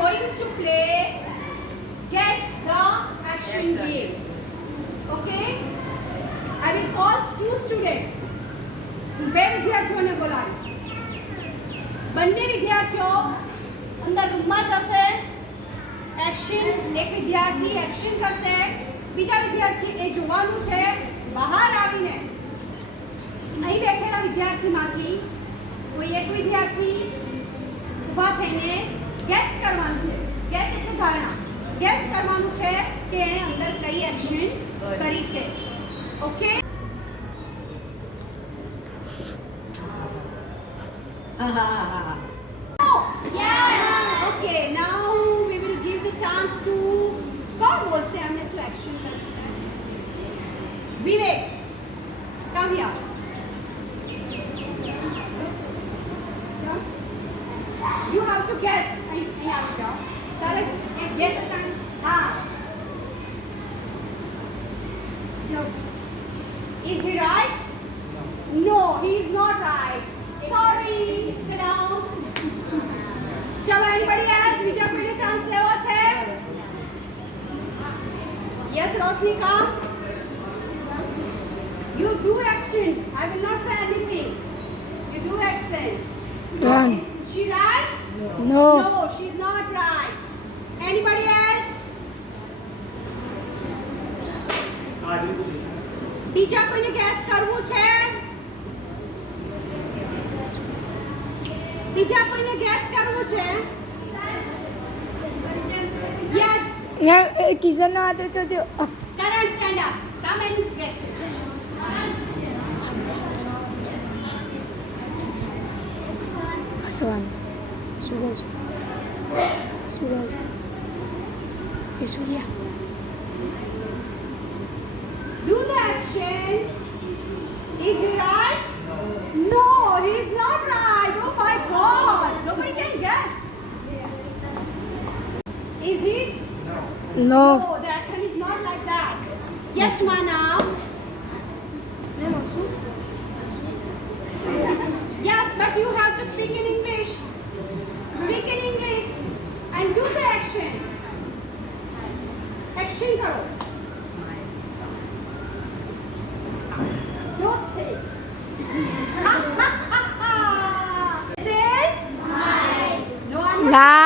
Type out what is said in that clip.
going to play guess the action game. Okay? I will call two students. બે વિદ્યાર્થીઓને બોલાવીશ. બંને વિદ્યાર્થીઓ અંદર રૂમમાં જશે. એક્શન, એક વિદ્યાર્થી એક્શન કરશે, બીજા વિદ્યાર્થી એ જોવાનું છે. બહાર આવીને અહીં બેઠેલા વિદ્યાર્થીમાંથી કોઈ એક વિદ્યાર્થી ઊભા થઈને ગેસ કરવાનું છે. ગેસ એટલે ધારણા. ગેસ કરવાનું છે કે એણે અંદર કઈ એક્શન કરી છે. Okay? Okay, now we will give the chance to કોણ બોલશે એમને શું એક્શન કરી છે? વિવેક, come here. You have to guess. અહીં આવી જાઓ. તારે guess. હા. Is he right? No, he is not right. Sorry. Sit down. ચલો, anybody else? બીજા કોઈને ચાન્સ લેવો છે? Yes, Rosni, come. You do action. I will not say anything. You do action. Run. Is she right? No. No, she's not right. Anybody else? બીજા કોઈને ગેસ કરવું છે? બીજા કોઈને ગેસ કરવું છે? Yes. Yeah, કિશનનો હાથ ઊંચો થયો. Karan, stand up. Come and guess it. આસમાન, સૂરજ, સૂરજ, એ સૂર્ય. Do the action. Is he right? No, he is not right. Oh my God. Nobody can guess. Is it? No. No, the action is not like that. Yes, Manav. Yes, but you have to speak in English. Speak in English and do the action. Action karo. Just say. This is no, I'm not. Now.